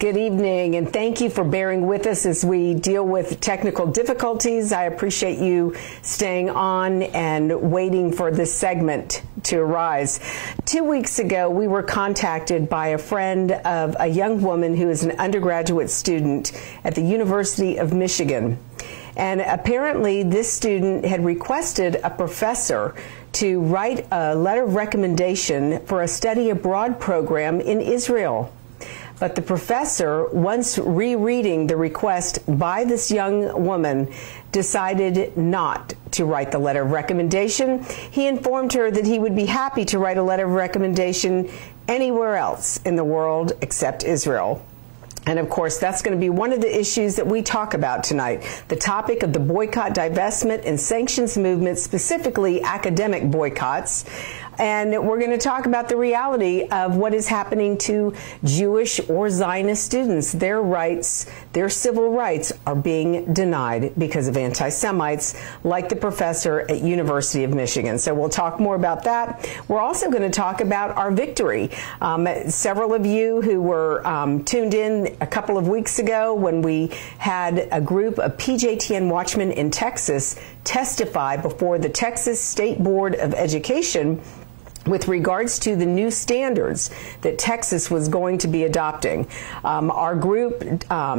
Good evening, and thank you for bearing with us as we deal with technical difficulties. I appreciate you staying on and waiting for this segment to arise. 2 weeks ago, we were contacted by a friend of a young woman who is an undergraduate student at the University of Michigan. And apparently, this student had requested a professor to write a letter of recommendation for a study abroad program in Israel. But the professor, once rereading the request by this young woman, decided not to write the letter of recommendation. He informed her that he would be happy to write a letter of recommendation anywhere else in the world except Israel. And of course, that's going to be one of the issues that we talk about tonight, the topic of the boycott, divestment, and sanctions movement, specifically academic boycotts. And we're going to talk about the reality of what is happening to Jewish or Zionist students. Their rights, their civil rights are being denied because of anti-Semites like the professor at University of Michigan. So we'll talk more about that. We're also going to talk about our victory. Several of you who were tuned in a couple of weeks ago when we had a group of Pjtn watchmen in Texas testify before the Texas State Board of Education with regards to the new standards that Texas was going to be adopting. Our group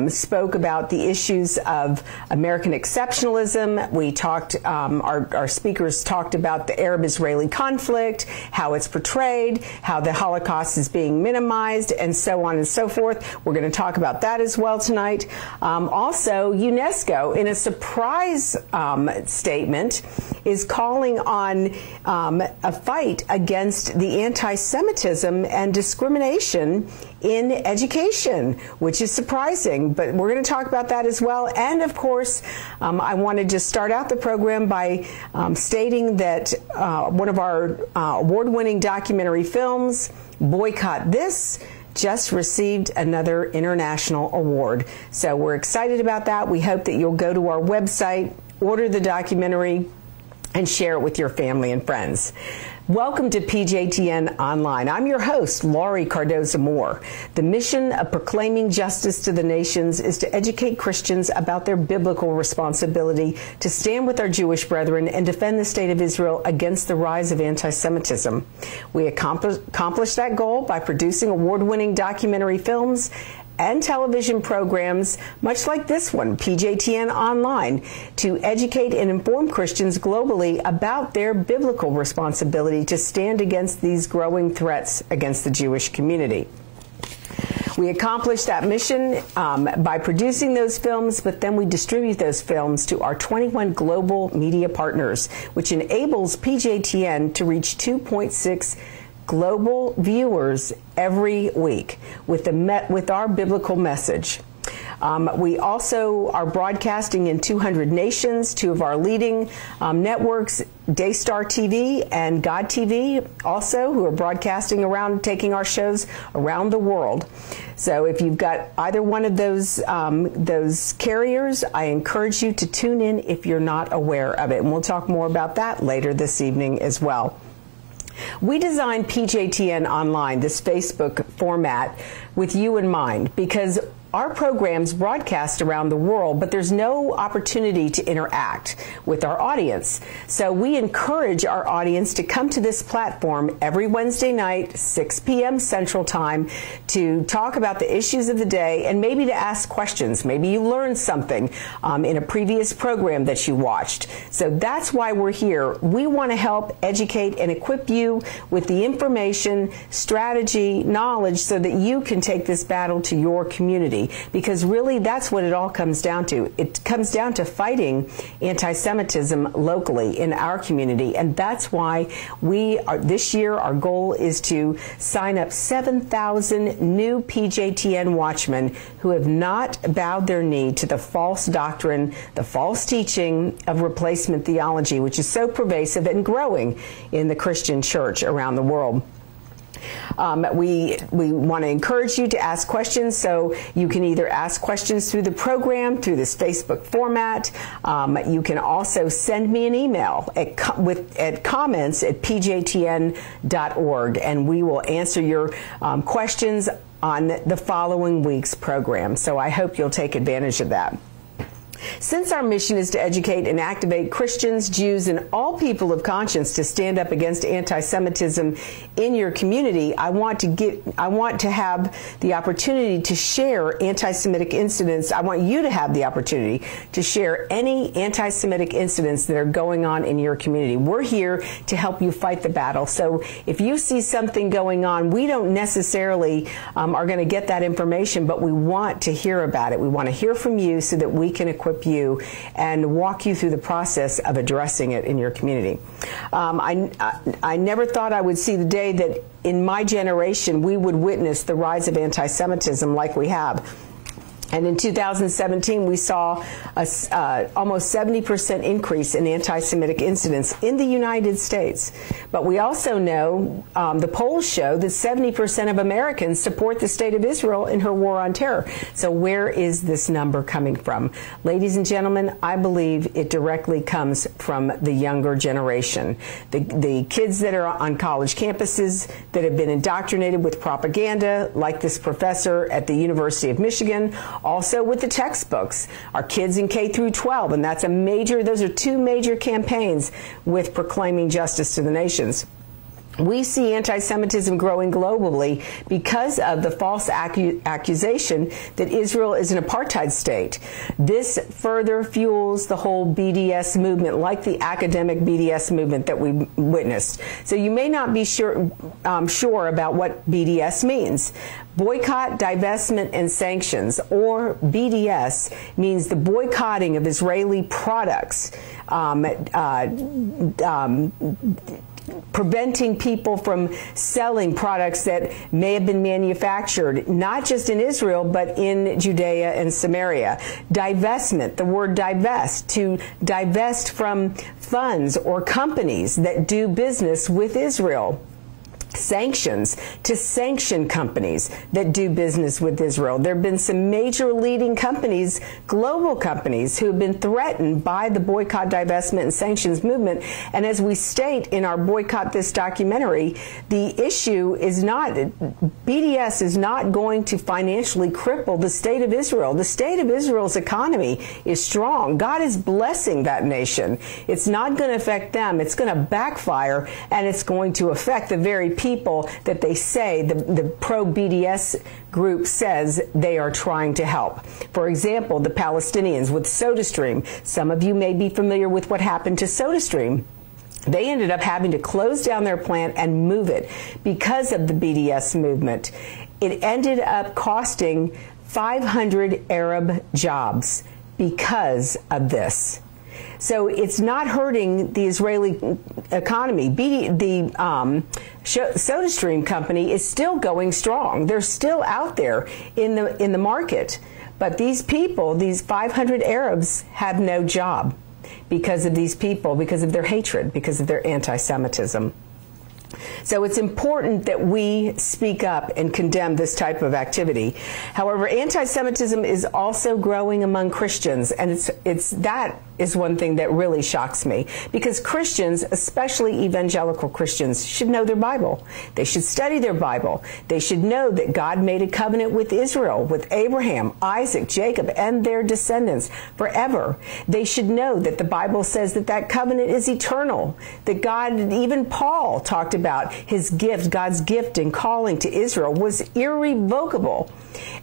spoke about the issues of American exceptionalism. We talked, our speakers talked about the Arab-Israeli conflict, how it's portrayed, how the Holocaust is being minimized, and so on and so forth. We're going to talk about that as well tonight. Also, UNESCO, in a surprise statement, is calling on a fight against the anti-Semitism and discrimination in education, which is surprising, but we're going to talk about that as well. And of course, I wanted to start out the program by stating that one of our award-winning documentary films, Boycott This, just received another international award. So we're excited about that. We hope that you'll go to our website, order the documentary, and share it with your family and friends. Welcome to Pjtn Online. I'm your host, Laurie Cardoza-Moore. The mission of proclaiming justice to the nations is to educate Christians about their biblical responsibility to stand with our Jewish brethren and defend the state of Israel against the rise of anti-Semitism. We accomplish that goal by producing award-winning documentary films and television programs, much like this one, Pjtn Online, to educate and inform Christians globally about their biblical responsibility to stand against these growing threats against the Jewish community. We accomplish that mission by producing those films, but then we distribute those films to our 21 global media partners, which enables Pjtn to reach 2.6 global viewers every week with our biblical message. We also are broadcasting in 200 nations. Two of our leading networks, Daystar TV and God TV, also, who are broadcasting around, taking our shows around the world. So if you've got either one of those carriers, I encourage you to tune in if you're not aware of it. And we'll talk more about that later this evening as well. We designed Pjtn Online, this Facebook format, with you in mind because our programs broadcast around the world, but there's no opportunity to interact with our audience. So we encourage our audience to come to this platform every Wednesday night, 6 p.m. Central Time, to talk about the issues of the day and maybe to ask questions. Maybe you learned something in a previous program that you watched. So that's why we're here. We want to help educate and equip you with the information, strategy, knowledge so that you can take this battle to your community. Because really, that's what it all comes down to. It comes down to fighting anti-Semitism locally in our community. And that's why this year, our goal is to sign up 7,000 new Pjtn watchmen who have not bowed their knee to the false doctrine, the false teaching of replacement theology, which is so pervasive and growing in the Christian church around the world. We want to encourage you to ask questions, so you can either ask questions through the program, through this Facebook format. You can also send me an email at comments@pjtn.org, and we will answer your questions on the following week's program. So I hope you'll take advantage of that. Since our mission is to educate and activate Christians, Jews, and all people of conscience to stand up against anti-Semitism in your community, I want to have the opportunity to share anti-Semitic incidents. I want you to have the opportunity to share any anti-Semitic incidents that are going on in your community. We're here to help you fight the battle. So if you see something going on, we don't necessarily are going to get that information, but we want to hear about it. We want to hear from you so that we can equip you and walk you through the process of addressing it in your community. I never thought I would see the day that in my generation we would witness the rise of anti-Semitism like we have. And in 2017, we saw a almost 70% increase in anti-Semitic incidents in the United States. But we also know the polls show that 70% of Americans support the state of Israel in her war on terror. So where is this number coming from? Ladies and gentlemen, I believe it directly comes from the younger generation. The kids that are on college campuses that have been indoctrinated with propaganda, like this professor at the University of Michigan, also with the textbooks, our kids in K through 12, and that's those are two major campaigns with proclaiming justice to the nations. We see anti-Semitism growing globally because of the false accusation that Israel is an apartheid state. This further fuels the whole BDS movement, like the academic BDS movement that we witnessed. So you may not be sure about what BDS means. Boycott, divestment, and sanctions, or BDS, means the boycotting of Israeli products, preventing people from selling products that may have been manufactured, not just in Israel, but in Judea and Samaria. Divestment, the word divest, to divest from funds or companies that do business with Israel. Sanctions, to sanction companies that do business with Israel. There have been some major leading companies, global companies, who have been threatened by the boycott, divestment, and sanctions movement. And as we state in our Boycott This documentary, the issue is not, BDS is not going to financially cripple the state of Israel. The state of Israel's economy is strong. God is blessing that nation. It's not going to affect them. It's going to backfire, and it's going to affect the very people that they say the pro-BDS group says they are trying to help. For example, the Palestinians with SodaStream. Some of you may be familiar with what happened to SodaStream. They ended up having to close down their plant and move it because of the BDS movement. It ended up costing 500 Arab jobs because of this. So it's not hurting the Israeli economy. The SodaStream company is still going strong. They're still out there in the market. But these people, these 500 Arabs, have no job because of these people, because of their hatred, because of their anti-Semitism. So it's important that we speak up and condemn this type of activity. However, anti-Semitism is also growing among Christians, and that is one thing that really shocks me, because Christians, especially evangelical Christians, should know their Bible. They should study their Bible. They should know that God made a covenant with Israel, with Abraham, Isaac, Jacob, and their descendants forever. They should know that the Bible says that that covenant is eternal, that God, even Paul talked about his gift, God's gift and calling to Israel was irrevocable.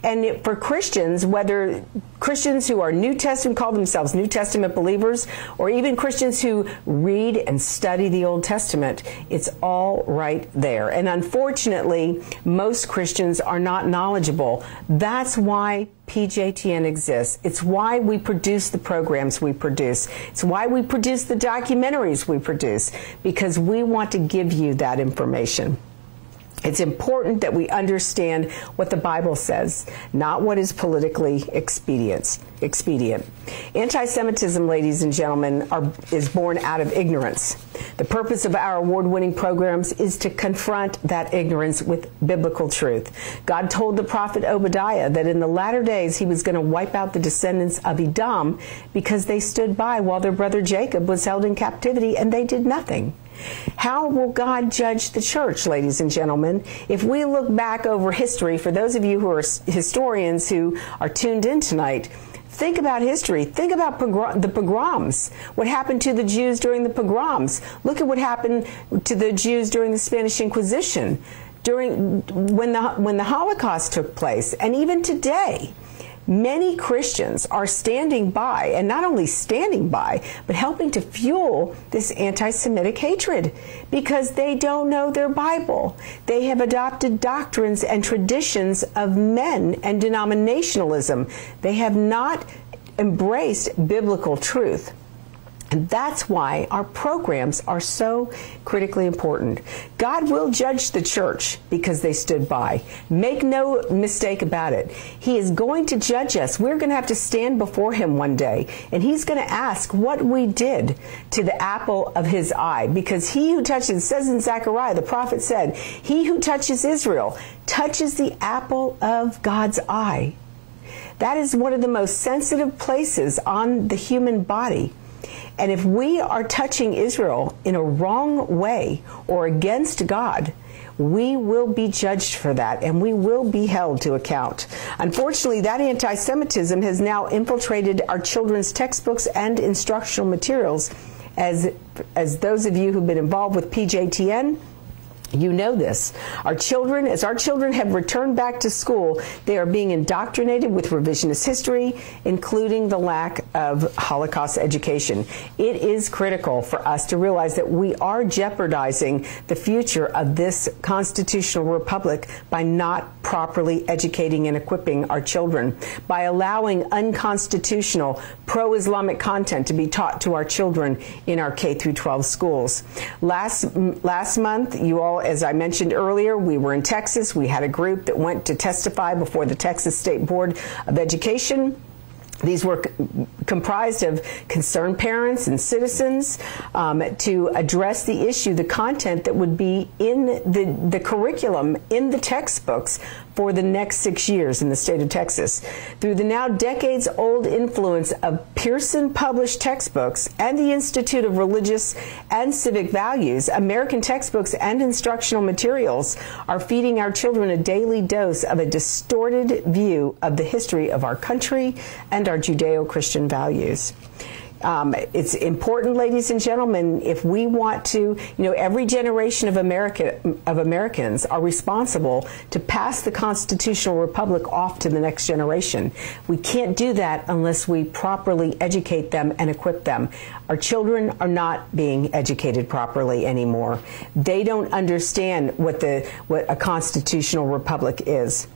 And for Christians, whether Christians who are New Testament, call themselves New Testament believers, or even Christians who read and study the Old Testament, it's all right there. And unfortunately, most Christians are not knowledgeable. That's why Pjtn exists. It's why we produce the programs we produce. It's why we produce the documentaries we produce, because we want to give you that information. It's important that we understand what the Bible says, not what is politically expedient. Anti-Semitism, ladies and gentlemen, is born out of ignorance. The purpose of our award-winning programs is to confront that ignorance with biblical truth. God told the prophet Obadiah that in the latter days he was going to wipe out the descendants of Edom because they stood by while their brother Jacob was held in captivity and they did nothing. How will God judge the church, ladies and gentlemen? If we look back over history, for those of you who are historians who are tuned in tonight, think about history. Think about the pogroms. What happened to the Jews during the pogroms? Look at what happened to the Jews during the Spanish Inquisition, when the Holocaust took place, and even today. Many Christians are standing by, and not only standing by, but helping to fuel this anti-Semitic hatred because they don't know their Bible. They have adopted doctrines and traditions of men and denominationalism. They have not embraced biblical truth. And that's why our programs are so critically important. God will judge the church because they stood by. Make no mistake about it. He is going to judge us. We're going to have to stand before him one day, and he's going to ask what we did to the apple of his eye. Because he who touches, it says in Zechariah, the prophet said, he who touches Israel touches the apple of God's eye. That is one of the most sensitive places on the human body. And if we are touching Israel in a wrong way or against God, we will be judged for that, and we will be held to account. Unfortunately, that anti-Semitism has now infiltrated our children's textbooks and instructional materials. As those of you who've been involved with Pjtn, you know this. As our children have returned back to school, they are being indoctrinated with revisionist history, including the lack of Holocaust education. It is critical for us to realize that we are jeopardizing the future of this constitutional republic by not properly educating and equipping our children, by allowing unconstitutional pro-Islamic content to be taught to our children in our K-12 schools. Last month, you all, as I mentioned earlier, we were in Texas. We had a group that went to testify before the Texas State Board of Education. These were comprised of concerned parents and citizens to address the issue, the content that would be in the curriculum, in the textbooks for the next 6 years in the state of Texas. Through the now decades-old influence of Pearson-published textbooks and the Institute of Religious and Civic Values, American textbooks and instructional materials are feeding our children a daily dose of a distorted view of the history of our country and our Judeo-Christian values. It's important, ladies and gentlemen, if we want to, every generation of Americans are responsible to pass the constitutional republic off to the next generation. We can't do that unless we properly educate them and equip them. Our children are not being educated properly anymore. They don't understand what a constitutional republic is.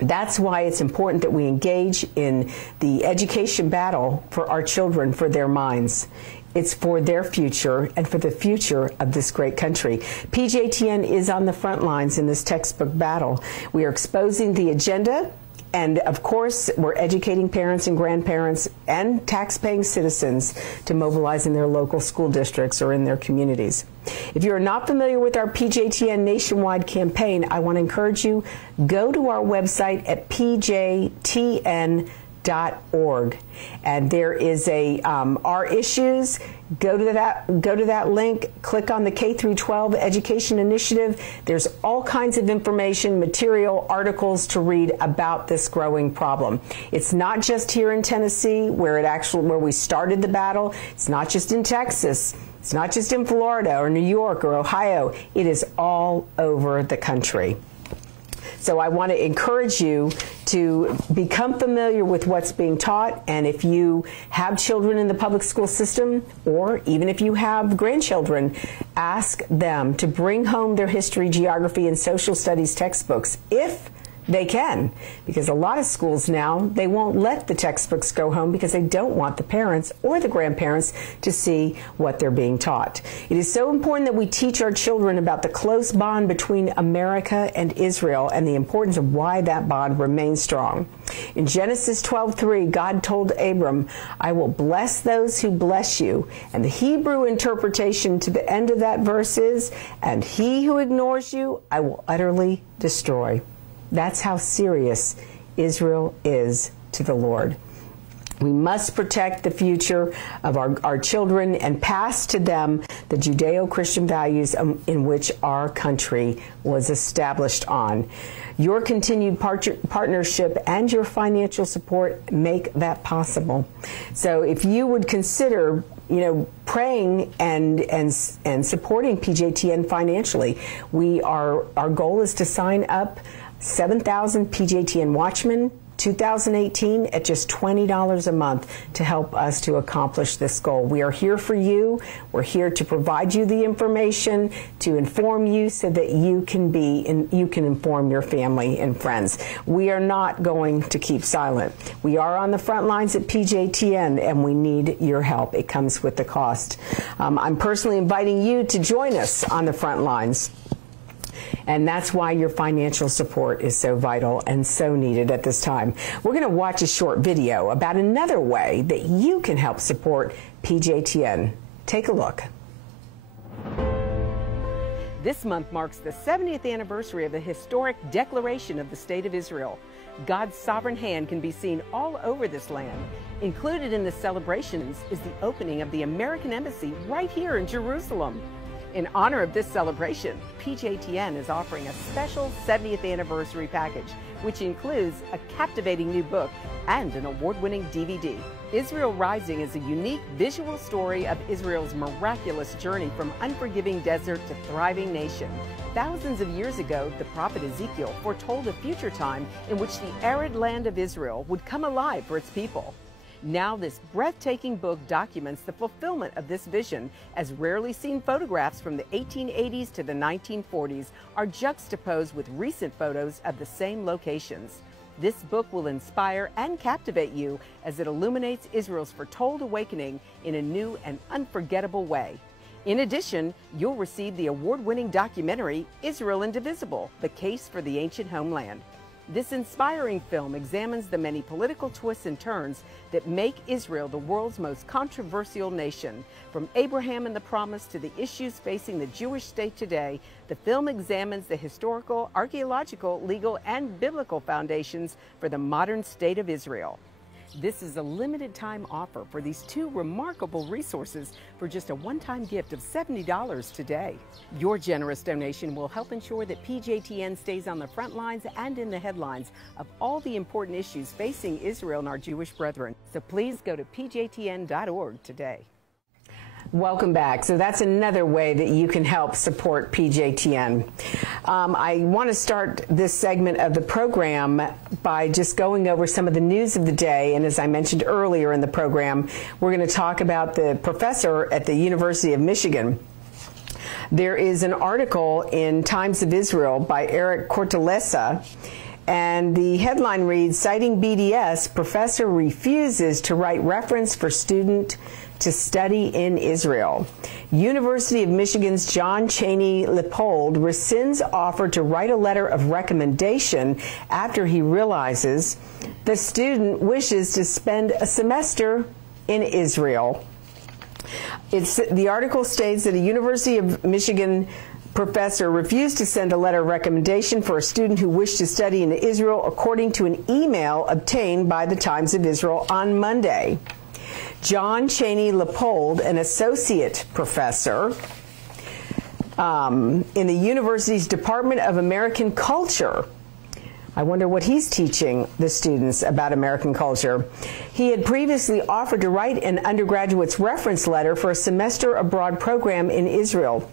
That's why it's important that we engage in the education battle for our children, for their minds. It's for their future and for the future of this great country. Pjtn is on the front lines in this textbook battle. We are exposing the agenda, and of course, we're educating parents and grandparents and tax-paying citizens to mobilize in their local school districts or in their communities. If you're not familiar with our Pjtn nationwide campaign, I want to encourage you, go to our website at pjtn.org. And there is our issues. Go to that link, click on the K-12 Education Initiative. There's all kinds of information, material, articles to read about this growing problem. It's not just here in Tennessee where we started the battle. It's not just in Texas. It's not just in Florida or New York or Ohio. It is all over the country. So I want to encourage you to become familiar with what's being taught, and if you have children in the public school system, or even if you have grandchildren, ask them to bring home their history, geography, and social studies textbooks if they can, because a lot of schools now, they won't let the textbooks go home because they don't want the parents or the grandparents to see what they're being taught. It is so important that we teach our children about the close bond between America and Israel and the importance of why that bond remains strong. In Genesis 12:3, God told Abram, "I will bless those who bless you." And the Hebrew interpretation to the end of that verse is, "And he who ignores you, I will utterly destroy." That's how serious Israel is to the Lord. We must protect the future of our children and pass to them the Judeo-Christian values in which our country was established on. Your continued partnership and your financial support make that possible. So if you would consider, praying and supporting PJTN financially, our goal is to sign up 7,000 PJTN Watchmen 2018 at just $20 a month to help us to accomplish this goal. We are here for you. We're here to provide you the information, to inform you so that you can inform your family and friends. We are not going to keep silent. We are on the front lines at PJTN, and we need your help. It comes with the cost. I'm personally inviting you to join us on the front lines. And that's why your financial support is so vital and so needed at this time. We're going to watch a short video about another way that you can help support PJTN. Take a look. This month marks the 70th anniversary of the historic Declaration of the State of Israel. God's sovereign hand can be seen all over this land. Included in the celebrations is the opening of the American Embassy right here in Jerusalem. In honor of this celebration, PJTN is offering a special 70th anniversary package, which includes a captivating new book and an award-winning DVD. Israel Rising is a unique visual story of Israel's miraculous journey from unforgiving desert to thriving nation. Thousands of years ago, the prophet Ezekiel foretold a future time in which the arid land of Israel would come alive for its people. Now this breathtaking book documents the fulfillment of this vision, as rarely seen photographs from the 1880s to the 1940s are juxtaposed with recent photos of the same locations. This book will inspire and captivate you as it illuminates Israel's foretold awakening in a new and unforgettable way. In addition, you'll receive the award-winning documentary, Israel Indivisible, The Case for the Ancient Homeland. This inspiring film examines the many political twists and turns that make Israel the world's most controversial nation. From Abraham and the Promise to the issues facing the Jewish state today, the film examines the historical, archaeological, legal, and biblical foundations for the modern state of Israel. This is a limited time offer for these two remarkable resources for just a one-time gift of $70 today. Your generous donation will help ensure that PJTN stays on the front lines and in the headlines of all the important issues facing Israel and our Jewish brethren. So please go to pjtn.org today. Welcome back. So that's another way that you can help support PJTN. I want to start this segment of the program by just going over some of the news of the day. And as I mentioned earlier in the program, we're going to talk about the professor at the University of Michigan. There is an article in Times of Israel by Eric Cortellessa, and the headline reads, citing BDS, professor refuses to write reference for student to study in Israel. University of Michigan's John Cheney Leopold rescinds offer to write a letter of recommendation after he realizes the student wishes to spend a semester in Israel. The article states that a University of Michigan professor refused to send a letter of recommendation for a student who wished to study in Israel, according to an email obtained by the Times of Israel on Monday. John Cheney Leopold, an associate professor in the university's Department of American Culture. I wonder what he's teaching the students about American culture. He had previously offered to write an undergraduate's reference letter for a semester abroad program in Israel,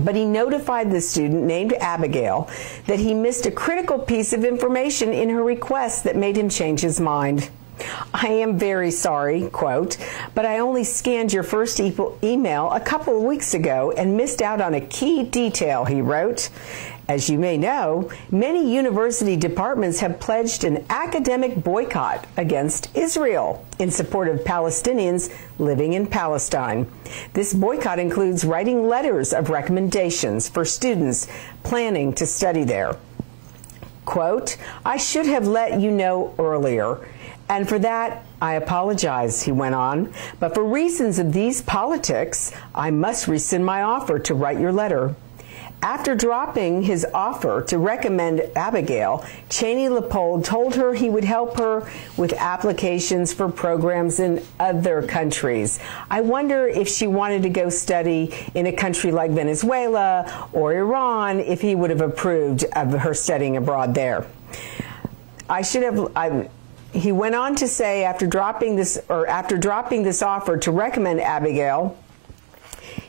but he notified the student, named Abigail, that he missed a critical piece of information in her request that made him change his mind. I am very sorry, quote, but I only scanned your first email a couple of weeks ago and missed out on a key detail, he wrote. As you may know, many university departments have pledged an academic boycott against Israel in support of Palestinians living in Palestine. This boycott includes writing letters of recommendations for students planning to study there. Quote, I should have let you know earlier, and for that, I apologize, he went on. But for reasons of these politics, I must rescind my offer to write your letter. After dropping his offer to recommend Abigail, Cheney-Leopold told her he would help her with applications for programs in other countries. I wonder if she wanted to go study in a country like Venezuela or Iran, if he would have approved of her studying abroad there. He went on to say, after dropping this offer to recommend Abigail,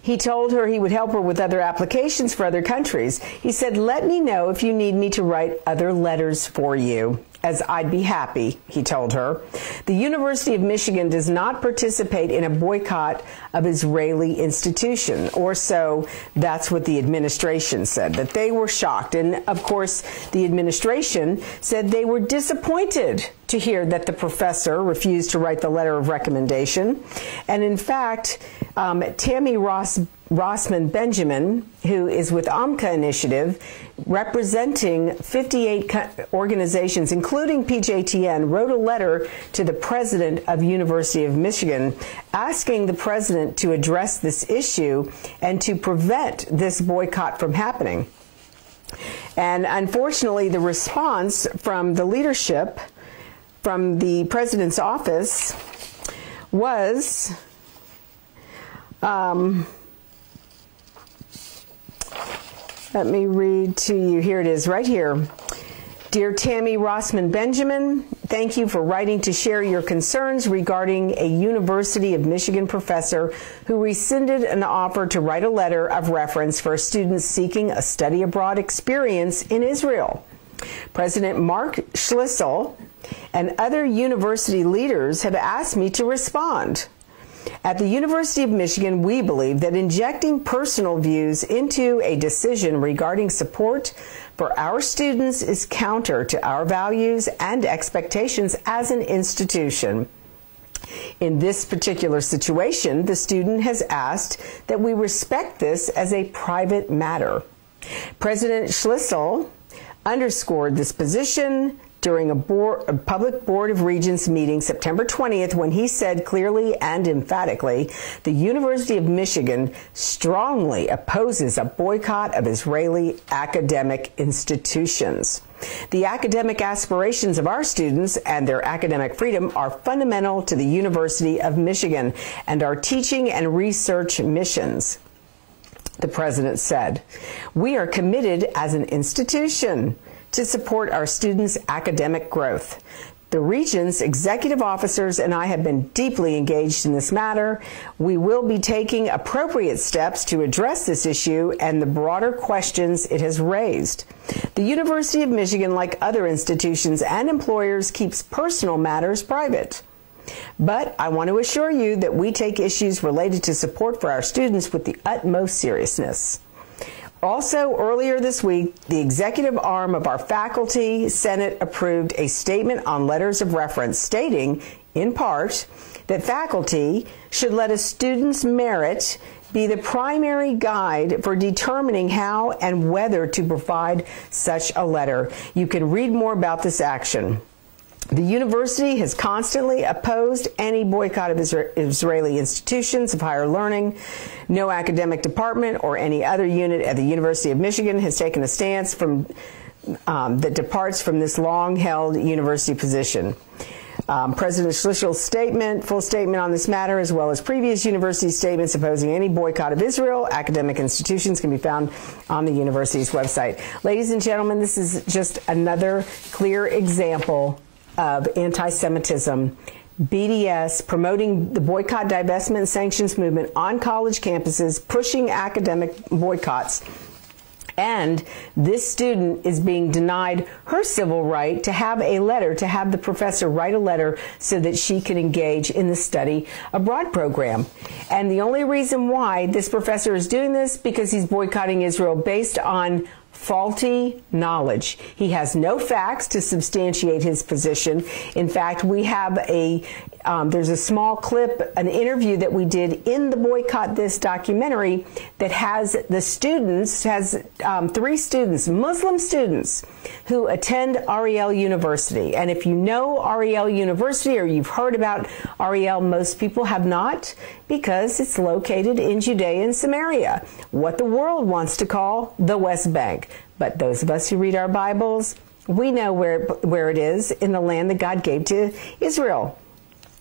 he told her he would help her with other applications for other countries. He said, "Let me know if you need me to write other letters for you, as I'd be happy," he told her. The University of Michigan does not participate in a boycott of Israeli institution, or so that's what the administration said, that they were shocked. And of course, the administration said they were disappointed to hear that the professor refused to write the letter of recommendation. And in fact, Tammy Rossman Benjamin, who is with AMCA Initiative, representing 58 organizations, including Pjtn, wrote a letter to the president of University of Michigan asking the president to address this issue and to prevent this boycott from happening. And unfortunately, the response from the leadership, from the president's office, was let me read to you. Here it is, right here. Dear Tammy Rossman Benjamin, thank you for writing to share your concerns regarding a University of Michigan professor who rescinded an offer to write a letter of reference for students seeking a study abroad experience in Israel. President Mark Schlissel and other university leaders have asked me to respond. At the University of Michigan, we believe that injecting personal views into a decision regarding support for our students is counter to our values and expectations as an institution. In this particular situation, the student has asked that we respect this as a private matter. President Schlissel underscored this position during a public Board of Regents meeting September 20th, when he said clearly and emphatically, the University of Michigan strongly opposes a boycott of Israeli academic institutions. The academic aspirations of our students and their academic freedom are fundamental to the University of Michigan and our teaching and research missions. The president said, "We are committed as an institution to support our students' academic growth. The Regent's executive officers and I have been deeply engaged in this matter. We will be taking appropriate steps to address this issue and the broader questions it has raised. The University of Michigan, like other institutions and employers, keeps personal matters private. But I want to assure you that we take issues related to support for our students with the utmost seriousness." Also, earlier this week, the executive arm of our faculty senate approved a statement on letters of reference stating, in part, that faculty should let a student's merit be the primary guide for determining how and whether to provide such a letter. You can read more about this action. The university has constantly opposed any boycott of Israeli institutions of higher learning. No academic department or any other unit at the University of Michigan has taken a stance that departs from this long-held university position. President Schlissel's full statement on this matter, as well as previous university statements opposing any boycott of Israel academic institutions, can be found on the university's website. Ladies and gentlemen, this is just another clear example of anti-Semitism. BDS promoting the boycott, divestment, and sanctions movement on college campuses, pushing academic boycotts. And this student is being denied her civil right to have a letter, to have the professor write a letter so that she can engage in the study abroad program. And the only reason why this professor is doing this, because he's boycotting Israel based on faulty knowledge. He has no facts to substantiate his position. In fact, we have a there's a small clip, an interview that we did in the Boycott This documentary that has the students, three students, Muslim students, who attend Ariel University. And if you know Ariel University or you've heard about Ariel, most people have not, because it's located in Judea and Samaria, what the world wants to call the West Bank. But those of us who read our Bibles, we know where it is, in the land that God gave to Israel.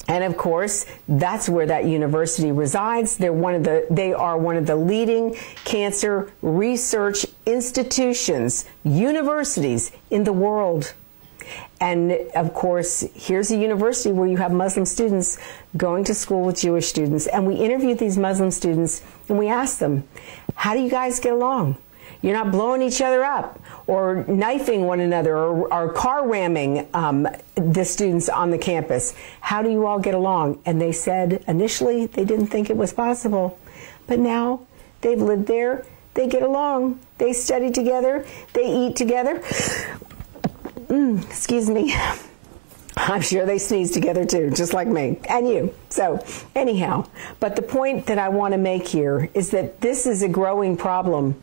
And of course, that's where that university resides. They are one of the leading cancer research institutions, universities in the world. And of course, here's a university where you have Muslim students going to school with Jewish students. And we interviewed these Muslim students and we asked them, how do you guys get along? You're not blowing each other up or knifing one another or car ramming the students on the campus. How do you all get along? And they said initially they didn't think it was possible. But now they've lived there. They get along. They study together. They eat together. Excuse me. I'm sure they sneeze together too, just like me and you. So anyhow, but the point that I want to make here is that this is a growing problem.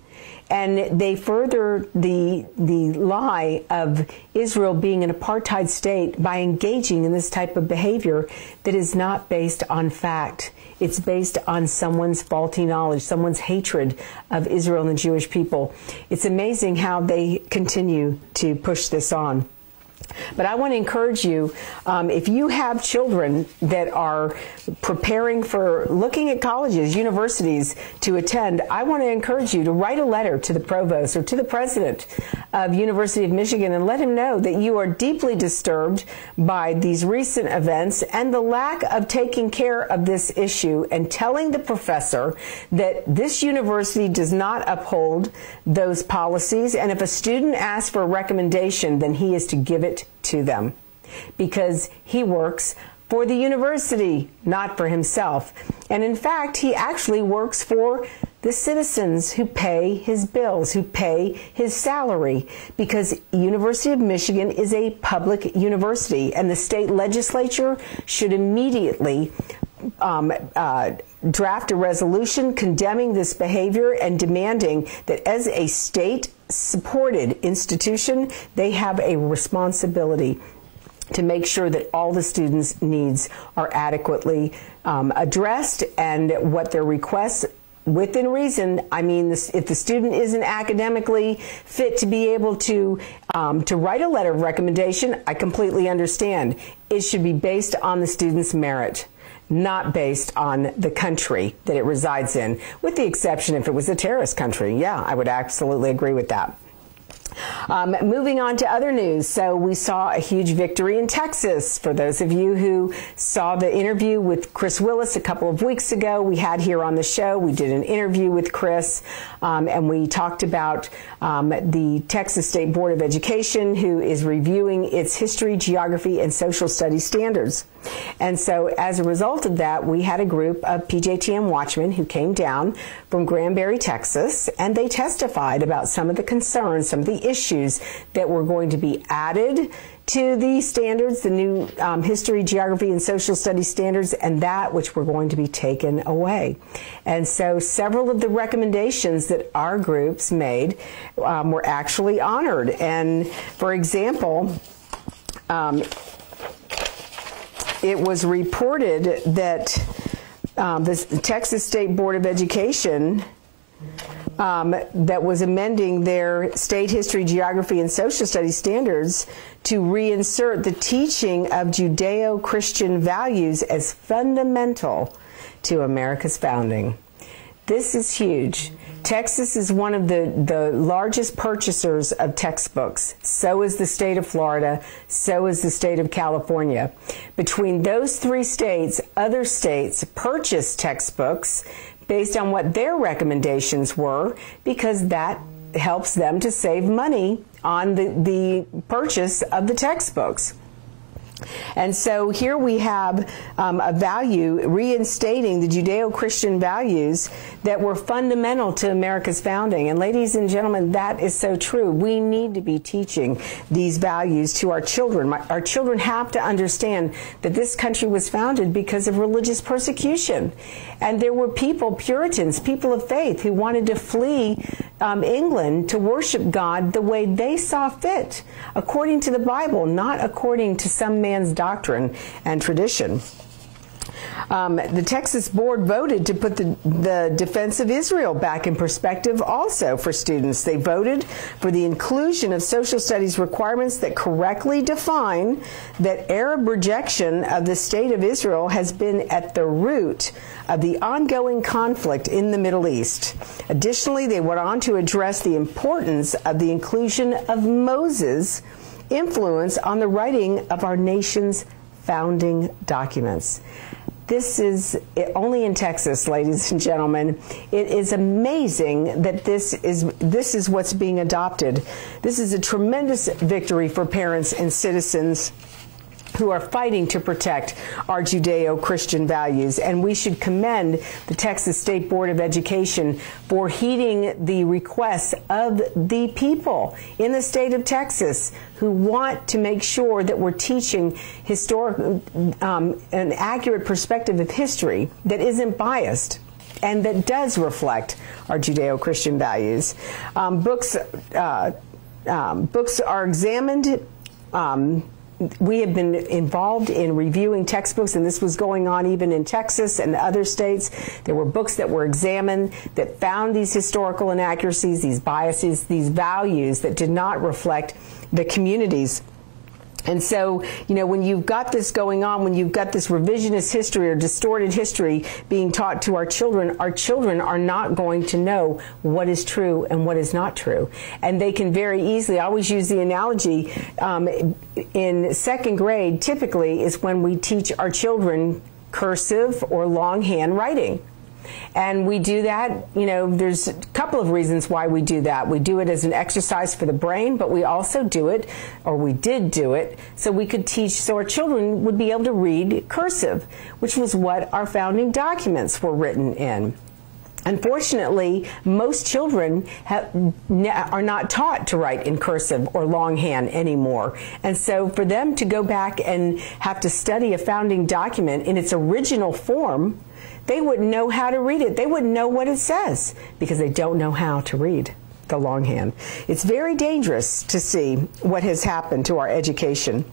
And they further the lie of Israel being an apartheid state by engaging in this type of behavior that is not based on fact. It's based on someone's faulty knowledge, someone's hatred of Israel and the Jewish people. It's amazing how they continue to push this on. But I want to encourage you, if you have children that are preparing for looking at colleges, universities to attend, I want to encourage you to write a letter to the provost or to the president of University of Michigan and let him know that you are deeply disturbed by these recent events and the lack of taking care of this issue, and telling the professor that this university does not uphold those policies. And if a student asks for a recommendation, then he is to give it to them, because he works for the university, not for himself. And in fact, he actually works for the citizens who pay his bills, who pay his salary, because University of Michigan is a public university, and the state legislature should immediately draft a resolution condemning this behavior and demanding that as a state-supported institution, they have a responsibility to make sure that all the students' needs are adequately addressed, and what their requests, within reason. I mean, if the student isn't academically fit to be able to write a letter of recommendation, I completely understand. It should be based on the student's merit, not based on the country that it resides in, with the exception if it was a terrorist country. Yeah, I would absolutely agree with that. Moving on to other news. So we saw a huge victory in Texas. For those of you who saw the interview with Chris Willis a couple of weeks ago, we had here on the show, we did an interview with Chris, and we talked about the Texas State Board of Education, who is reviewing its history, geography, and social studies standards. And so as a result of that, we had a group of Pjtn watchmen who came down from Granbury, Texas, and they testified about some of the concerns, some of the issues that were going to be added to the standards, the new history, geography, and social studies standards, and that which were going to be taken away. And so several of the recommendations that our groups made were actually honored. And for example, it was reported that the Texas State Board of Education that was amending their state history, geography, and social studies standards to reinsert the teaching of Judeo-Christian values as fundamental to America's founding. This is huge. Texas is one of the largest purchasers of textbooks. So is the state of Florida. So is the state of California. Between those three states, other states purchase textbooks based on what their recommendations were, because that helps them to save money on the purchase of the textbooks. And so here we have a value reinstating the Judeo-Christian values that were fundamental to America's founding. And ladies and gentlemen, that is so true. We need to be teaching these values to our children. Our children have to understand that this country was founded because of religious persecution. And there were people, Puritans, people of faith, who wanted to flee England to worship God the way they saw fit, according to the Bible, not according to some man's doctrine and tradition. The Texas board voted to put the defense of Israel back in perspective also for students. They voted for the inclusion of social studies requirements that correctly define that Arab rejection of the state of Israel has been at the root of the ongoing conflict in the Middle East. Additionally, they went on to address the importance of the inclusion of Moses' influence on the writing of our nation's founding documents. This is only in Texas, ladies and gentlemen. It is amazing that this is what's being adopted. This is a tremendous victory for parents and citizens who are fighting to protect our Judeo-Christian values. And we should commend the Texas State Board of Education for heeding the requests of the people in the state of Texas who want to make sure that we're teaching an accurate perspective of history that isn't biased and that does reflect our Judeo-Christian values. Books are examined. We have been involved in reviewing textbooks, and this was going on even in Texas and other states. There were books that were examined that found these historical inaccuracies, these biases, these values that did not reflect the communities. And so, you know, when you've got this going on, when you've got this revisionist history or distorted history being taught to our children are not going to know what is true and what is not true. And they can very easily, I always use the analogy, in second grade typically is when we teach our children cursive or longhand writing. And we do that, you know, there's a couple of reasons why we do that. We do it as an exercise for the brain, but we also do it, or we did do it, so we could teach, so our children would be able to read cursive, which was what our founding documents were written in. Unfortunately, most children are not taught to write in cursive or longhand anymore. And so for them to go back and have to study a founding document in its original form, they wouldn't know how to read it. They wouldn't know what it says because they don't know how to read the longhand. It's very dangerous to see what has happened to our education.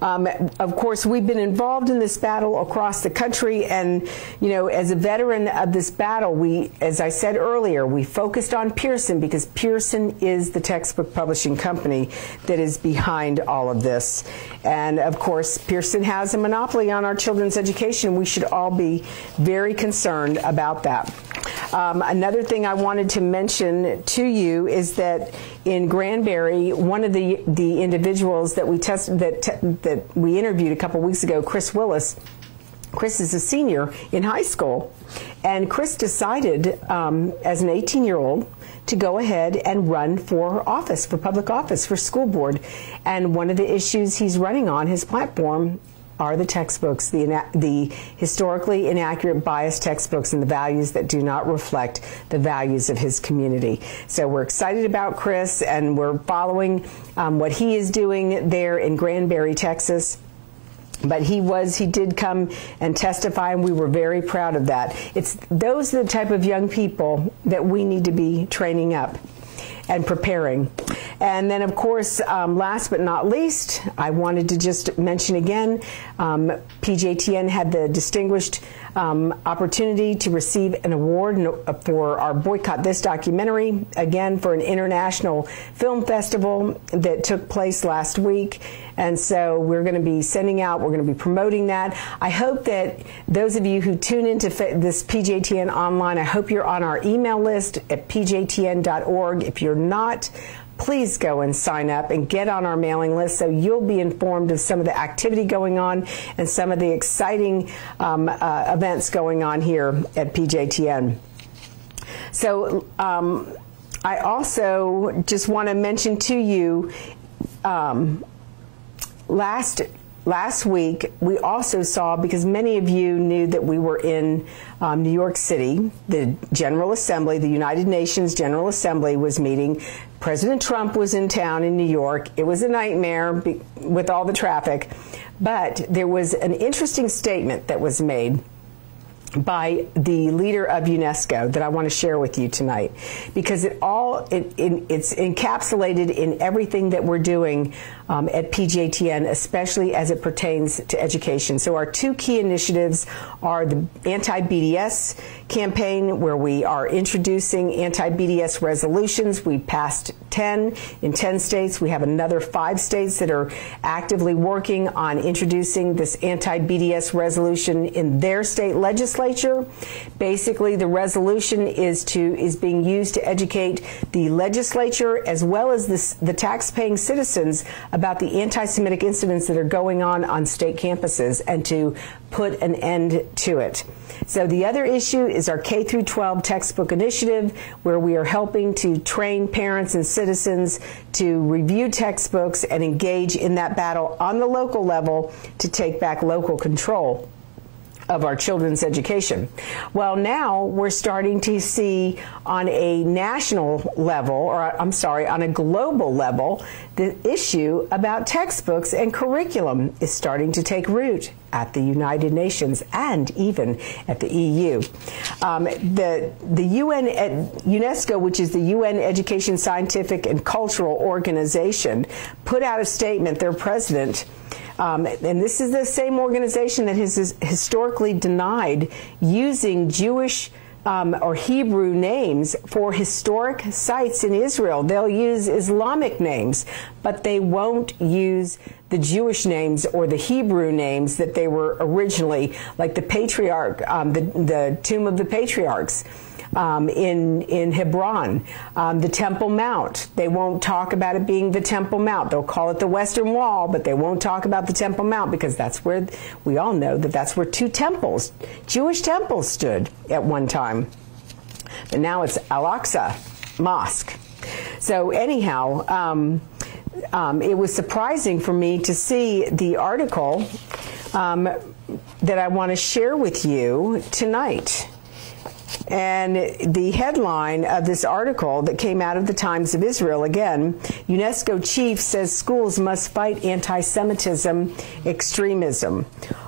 Of course, we've been involved in this battle across the country, and, you know, as a veteran of this battle, we, as I said earlier, we focused on Pearson because Pearson is the textbook publishing company that is behind all of this. And, of course, Pearson has a monopoly on our children's education. We should all be very concerned about that. Another thing I wanted to mention to you is that in Granbury, one of the individuals that we interviewed a couple weeks ago, Chris Willis. Chris is a senior in high school, and Chris decided as an 18-year-old to go ahead and run for office, for public office, for school board. And one of the issues he's running on his platform are the textbooks, the historically inaccurate, biased textbooks and the values that do not reflect the values of his community. So we're excited about Chris, and we're following what he is doing there in Granbury, Texas. But he did come and testify, and we were very proud of that. Those are the type of young people that we need to be training up and preparing. And then, of course, last but not least, I wanted to just mention again, Pjtn had the distinguished opportunity to receive an award for our Boycott This documentary, again for an international film festival that took place last week. And so we're going to be sending out, we're going to be promoting that. I hope that those of you who tune into this Pjtn online, I hope you're on our email list at pjtn.org. If you're not, please go and sign up and get on our mailing list so you'll be informed of some of the activity going on and some of the exciting events going on here at Pjtn. So I also just want to mention to you, Last week, we also saw, because many of you knew that we were in New York City, the General Assembly, the United Nations General Assembly was meeting. President Trump was in town in New York. It was a nightmare with all the traffic, but there was an interesting statement that was made by the leader of UNESCO that I want to share with you tonight, because it's encapsulated in everything that we're doing at Pjtn, especially as it pertains to education. So our two key initiatives are the Anti Bds Campaign, where we are introducing anti-BDS resolutions. We passed 10 in 10 states. We have another 5 states that are actively working on introducing this anti-BDS resolution in their state legislature. Basically, the resolution is being used to educate the legislature as well as the tax-paying citizens about the anti-Semitic incidents that are going on state campuses, and to put an end to it. So the other issue is our K-12 textbook initiative, where we are helping to train parents and citizens to review textbooks and engage in that battle on the local level to take back local control of our children's education. Well, now we're starting to see on a national level, or I'm sorry, on a global level, the issue about textbooks and curriculum is starting to take root at the United Nations and even at the EU. The UN, UNESCO, which is the UN Education, Scientific, and Cultural Organization, put out a statement, their president, and this is the same organization that has historically denied using Jewish or Hebrew names for historic sites in Israel. They'll use Islamic names, but they won't use the Jewish names or the Hebrew names that they were originally, like the patriarch, the Tomb of the Patriarchs. In Hebron, the Temple Mount. They won't talk about it being the Temple Mount. They'll call it the Western Wall, but they won't talk about the Temple Mount, because that's where, we all know that that's where 2 temples, Jewish temples, stood at one time. But now it's Al-Aqsa Mosque. So anyhow, it was surprising for me to see the article that I want to share with you tonight. And the headline of this article that came out of the Times of Israel, again, UNESCO chief says schools must fight anti-Semitism extremism.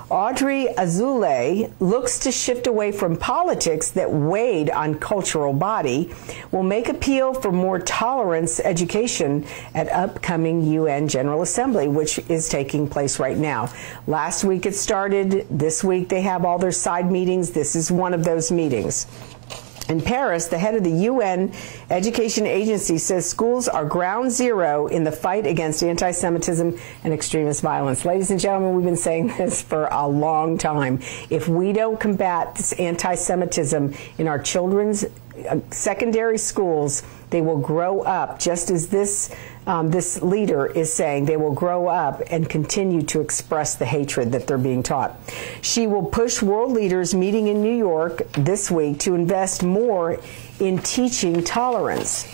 Audrey Azoulay looks to shift away from politics that weighed on cultural body, will make appeal for more tolerance education at upcoming UN General Assembly, which is taking place right now. Last week it started. This week they have all their side meetings. This is one of those meetings. In Paris, the head of the UN Education Agency says schools are ground zero in the fight against anti-Semitism and extremist violence. Ladies and gentlemen, we've been saying this for a long time. If we don't combat this anti-Semitism in our children's secondary schools, they will grow up, just as this leader is saying, they will grow up and continue to express the hatred that they're being taught. She will push world leaders meeting in New York this week to invest more in teaching tolerance.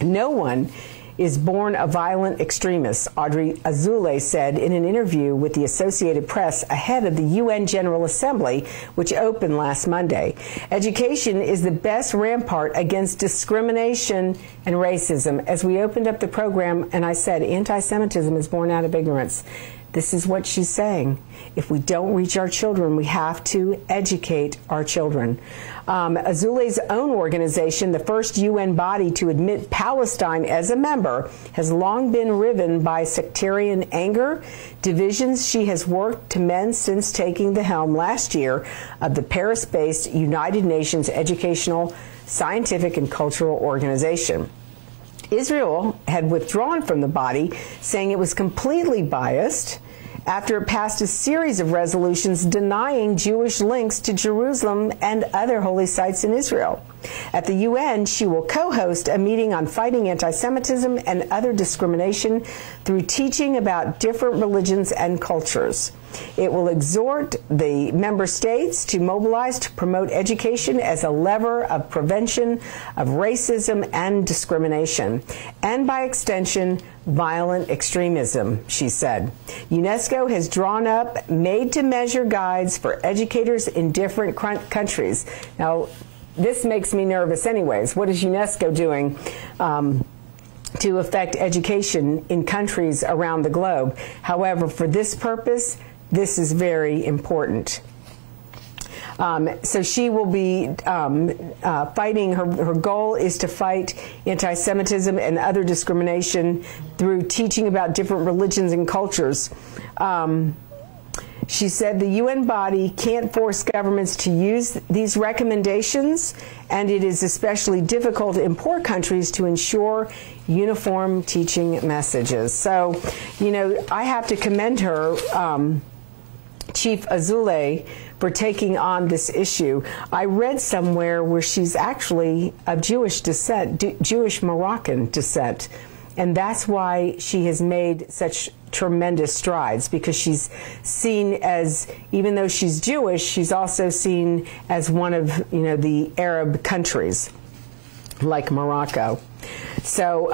No one is born a violent extremist, Audrey Azoulay said in an interview with the Associated Press ahead of the UN General Assembly, which opened last Monday. Education is the best rampart against discrimination and racism. As we opened up the program, and I said, anti-Semitism is born out of ignorance. This is what she's saying. If we don't reach our children, we have to educate our children. Azoulay's own organization, the first UN body to admit Palestine as a member, has long been riven by sectarian anger, divisions. She has worked to mend since taking the helm last year of the Paris-based United Nations Educational, Scientific, and Cultural Organization. Israel had withdrawn from the body, saying it was completely biased after it passed a series of resolutions denying Jewish links to Jerusalem and other holy sites in Israel. At the UN, she will co-host a meeting on fighting anti-Semitism and other discrimination through teaching about different religions and cultures. It will exhort the member states to mobilize to promote education as a lever of prevention of racism and discrimination, and by extension, violent extremism, she said. UNESCO has drawn up made-to-measure guides for educators in different countries. Now, this makes me nervous anyways. What is UNESCO doing to affect education in countries around the globe? However, for this purpose, this is very important. So she will be fighting, her goal is to fight anti-Semitism and other discrimination through teaching about different religions and cultures. She said the UN body can't force governments to use these recommendations, and it is especially difficult in poor countries to ensure uniform teaching messages. So, you know, I have to commend her, Chief Azule, for taking on this issue. I read somewhere where she's actually of Jewish descent, Jewish Moroccan descent, and that's why she has made such tremendous strides, because she's seen as, even though she's Jewish, she's also seen as one of, you know, the Arab countries like Morocco. So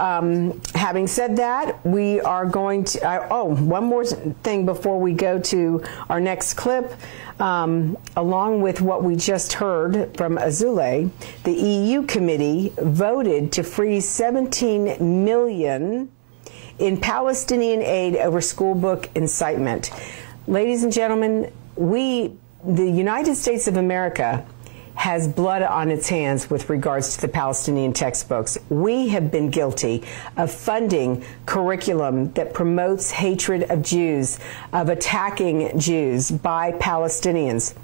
having said that, we are going to, one more thing before we go to our next clip. Along with what we just heard from Azule, the EU committee voted to freeze $17 million in Palestinian aid over school book incitement. Ladies and gentlemen, the United States of America has blood on its hands with regards to the Palestinian textbooks. We have been guilty of funding curriculum that promotes hatred of Jews, of attacking Jews by Palestinians.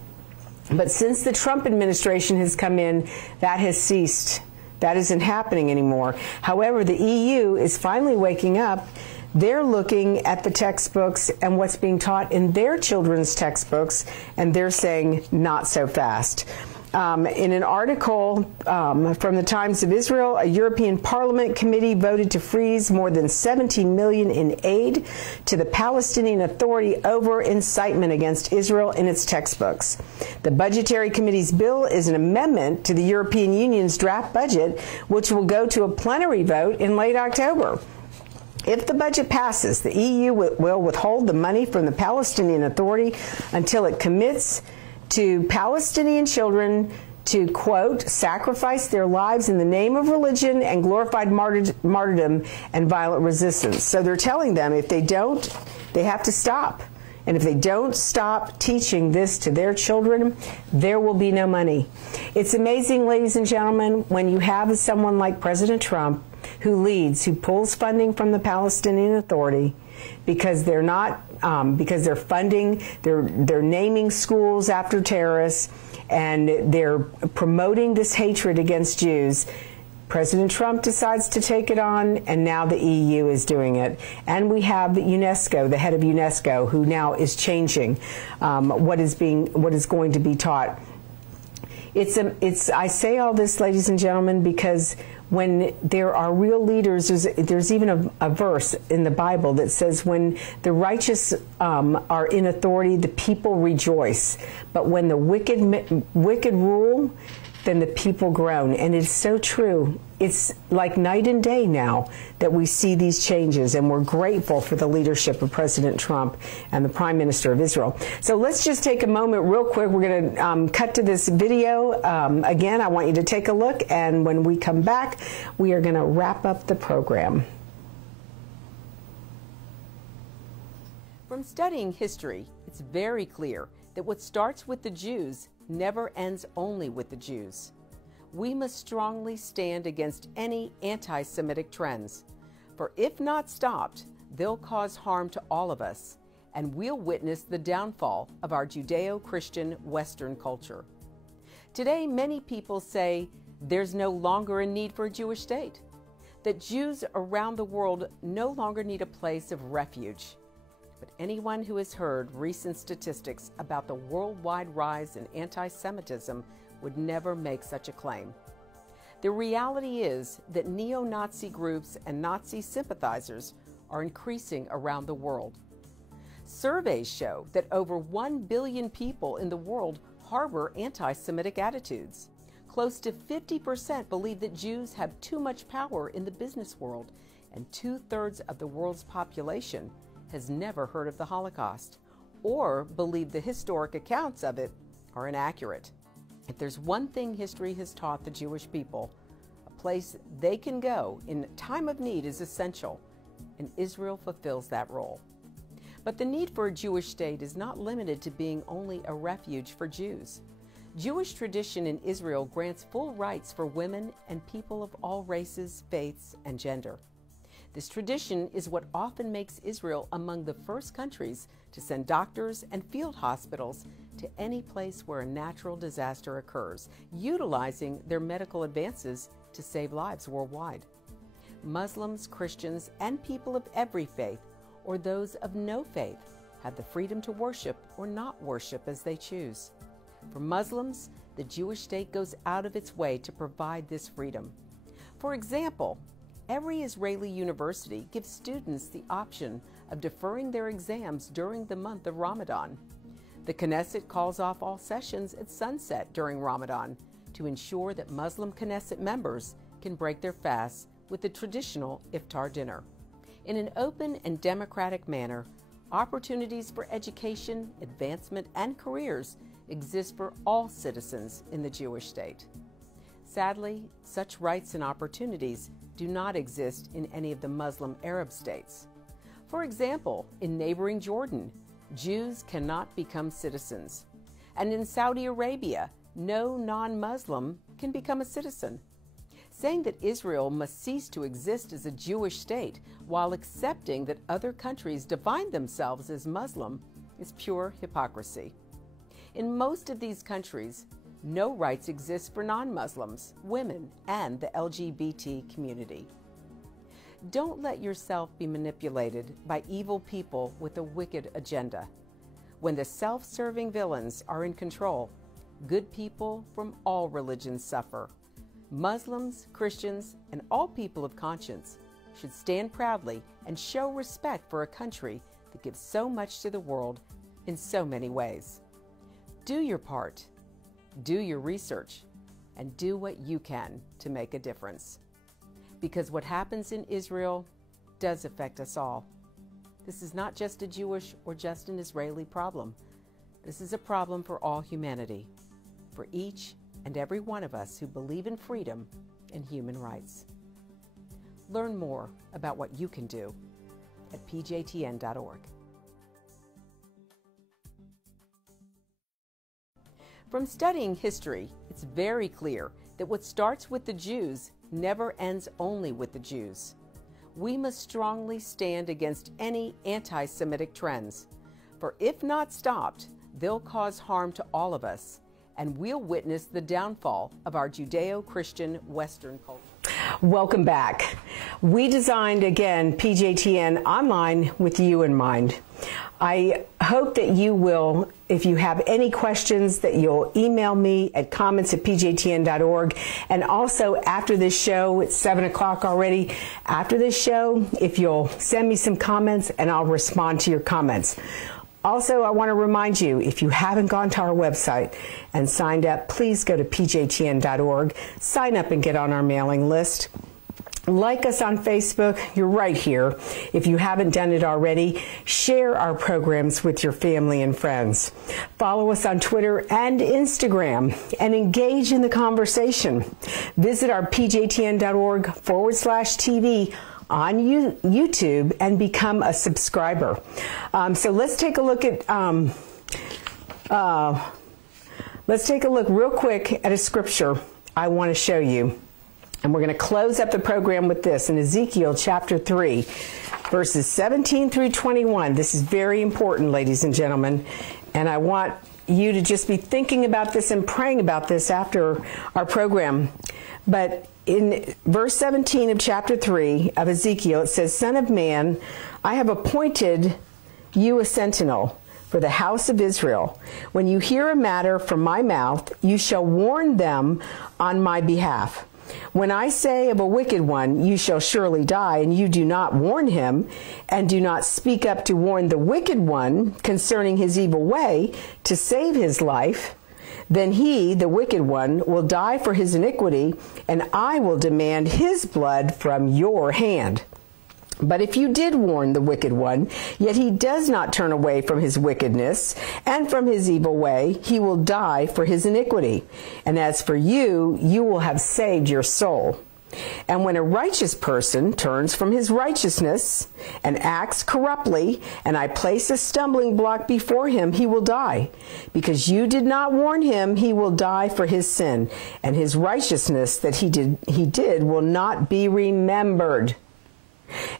But since the Trump administration has come in, that has ceased. That isn't happening anymore. However, the EU is finally waking up. They're looking at the textbooks and what's being taught in their children's textbooks, and they're saying, not so fast. In an article from the Times of Israel, a European Parliament committee voted to freeze more than $17 million in aid to the Palestinian Authority over incitement against Israel in its textbooks. The Budgetary Committee's bill is an amendment to the European Union's draft budget, which will go to a plenary vote in late October. If the budget passes, the EU will withhold the money from the Palestinian Authority until it commits to Palestinian children to, quote, sacrifice their lives in the name of religion and glorified martyrdom and violent resistance. So they're telling them if they don't, they have to stop. And if they don't stop teaching this to their children, there will be no money. It's amazing, ladies and gentlemen, when you have someone like President Trump who leads, who pulls funding from the Palestinian Authority, because they're not, because they're funding, they're naming schools after terrorists, and they're promoting this hatred against Jews. President Trump decides to take it on, and now the EU is doing it. And we have UNESCO, the head of UNESCO, who now is changing what is going to be taught. I say all this, ladies and gentlemen, because when there are real leaders, there's even a verse in the Bible that says when the righteous are in authority, the people rejoice. But when the wicked rule, then the people groan. And it's so true. It's like night and day now that we see these changes, and we're grateful for the leadership of President Trump and the Prime Minister of Israel. So let's just take a moment real quick. We're going to cut to this video. Again, I want you to take a look, and when we come back, we are going to wrap up the program. From studying history, it's very clear that what starts with the Jews never ends only with the Jews. We must strongly stand against any anti-Semitic trends, for if not stopped, they'll cause harm to all of us, and we'll witness the downfall of our Judeo-Christian Western culture. Today, many people say there's no longer a need for a Jewish state, that Jews around the world no longer need a place of refuge. But anyone who has heard recent statistics about the worldwide rise in anti-Semitism would never make such a claim. The reality is that neo-Nazi groups and Nazi sympathizers are increasing around the world. Surveys show that over 1 billion people in the world harbor anti-Semitic attitudes. Close to 50% believe that Jews have too much power in the business world, and 2/3 of the world's population has never heard of the Holocaust or believe the historic accounts of it are inaccurate. If there's one thing history has taught the Jewish people, a place they can go in time of need is essential, and Israel fulfills that role. But the need for a Jewish state is not limited to being only a refuge for Jews. Jewish tradition in Israel grants full rights for women and people of all races, faiths, and gender. This tradition is what often makes Israel among the first countries to send doctors and field hospitals to any place where a natural disaster occurs, utilizing their medical advances to save lives worldwide. Muslims, Christians, and people of every faith, or those of no faith, have the freedom to worship or not worship as they choose. For Muslims, the Jewish state goes out of its way to provide this freedom. For example, every Israeli university gives students the option of deferring their exams during the month of Ramadan. The Knesset calls off all sessions at sunset during Ramadan to ensure that Muslim Knesset members can break their fasts with the traditional iftar dinner. In an open and democratic manner, opportunities for education, advancement, and careers exist for all citizens in the Jewish state. Sadly, such rights and opportunities do not exist in any of the Muslim Arab states. For example, in neighboring Jordan, Jews cannot become citizens. And in Saudi Arabia, no non-Muslim can become a citizen. Saying that Israel must cease to exist as a Jewish state while accepting that other countries define themselves as Muslim is pure hypocrisy. In most of these countries, no rights exist for non-Muslims, women, and the LGBT community. Don't let yourself be manipulated by evil people with a wicked agenda. When the self-serving villains are in control, good people from all religions suffer. Muslims, Christians, and all people of conscience should stand proudly and show respect for a country that gives so much to the world in so many ways. Do your part, do your research, and do what you can to make a difference. Because what happens in Israel does affect us all. This is not just a Jewish or just an Israeli problem. This is a problem for all humanity, for each and every one of us who believe in freedom and human rights. Learn more about what you can do at pjtn.org. From studying history, it's very clear that what starts with the Jews never ends only with the Jews. We must strongly stand against any anti-Semitic trends, for if not stopped, they'll cause harm to all of us, and we'll witness the downfall of our Judeo-Christian Western culture. Welcome back. We designed, again, PJTN online with you in mind. I hope that you will, if you have any questions, that you'll email me at comments@pjtn.org. And also after this show, it's 7 o'clock already, after this show, if you'll send me some comments and I'll respond to your comments. Also, I want to remind you, if you haven't gone to our website and signed up, please go to pjtn.org, sign up and get on our mailing list. Like us on Facebook, you're right here. If you haven't done it already, share our programs with your family and friends. Follow us on Twitter and Instagram and engage in the conversation. Visit our pjtn.org/TV on YouTube and become a subscriber. So let's take a look at real quick at a scripture I want to show you. And we're going to close up the program with this in Ezekiel chapter 3, verses 17 through 21. This is very important, ladies and gentlemen, and I want you to just be thinking about this and praying about this after our program. But in verse 17 of chapter 3 of Ezekiel, it says, "Son of man, I have appointed you a sentinel for the house of Israel. When you hear a matter from my mouth, you shall warn them on my behalf. When I say of a wicked one, you shall surely die, and you do not warn him, and do not speak up to warn the wicked one concerning his evil way to save his life, then he, the wicked one, will die for his iniquity, and I will demand his blood from your hand. But if you did warn the wicked one, yet he does not turn away from his wickedness and from his evil way, he will die for his iniquity. And as for you, you will have saved your soul. And when a righteous person turns from his righteousness and acts corruptly, and I place a stumbling block before him, he will die. Because you did not warn him, he will die for his sin, and his righteousness that he did will not be remembered.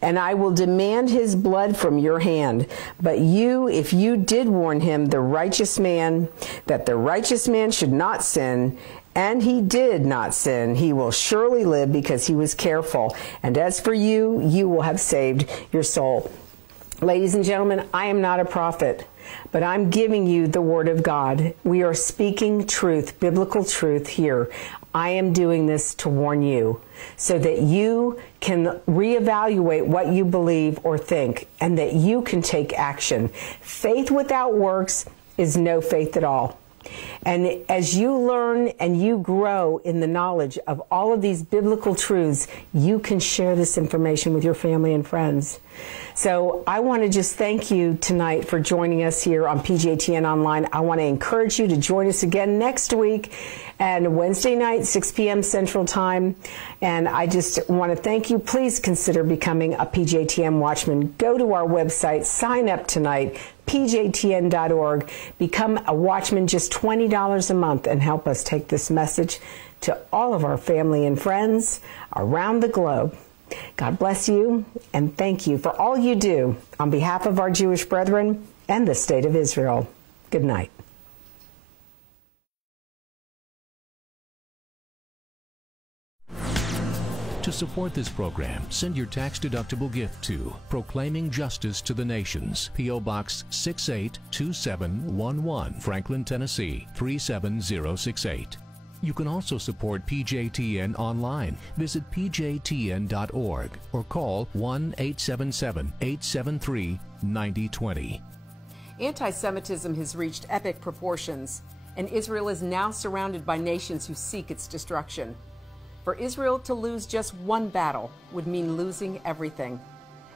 And I will demand his blood from your hand. But you, if you did warn him, the righteous man, that the righteous man should not sin, and he did not sin, he will surely live because he was careful. And as for you, you will have saved your soul. Ladies and gentlemen, I am not a prophet, but I'm giving you the word of God. We are speaking truth, biblical truth here. I am doing this to warn you so that you can reevaluate what you believe or think, and that you can take action. Faith without works is no faith at all. And as you learn and you grow in the knowledge of all of these biblical truths, you can share this information with your family and friends. So I want to just thank you tonight for joining us here on Pjtn Online. I want to encourage you to join us again next week and Wednesday night, 6 p.m. Central Time. And I just want to thank you. Please consider becoming a PJTN Watchman. Go to our website, sign up tonight, pjtn.org. Become a watchman, just $20 a month, and help us take this message to all of our family and friends around the globe. God bless you, and thank you for all you do on behalf of our Jewish brethren and the State of Israel. Good night. To support this program, send your tax-deductible gift to Proclaiming Justice to the Nations, P.O. Box 682711, Franklin, Tennessee 37068. You can also support PJTN online. Visit pjtn.org or call 1-877-873-9020. Anti-Semitism has reached epic proportions, and Israel is now surrounded by nations who seek its destruction. For Israel to lose just one battle would mean losing everything.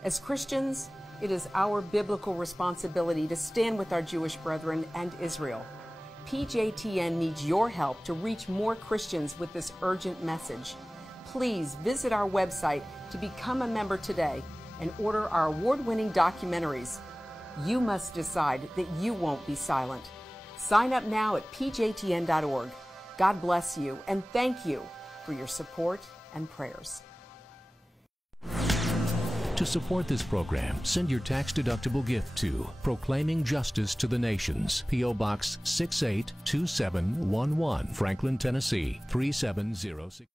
As Christians, it is our biblical responsibility to stand with our Jewish brethren and Israel. PJTN needs your help to reach more Christians with this urgent message. Please visit our website to become a member today and order our award-winning documentaries. You must decide that you won't be silent. Sign up now at pjtn.org. God bless you, and thank you for your support and prayers. To support this program, send your tax-deductible gift to Proclaiming Justice to the Nations, P.O. Box 682711, Franklin, Tennessee 37068.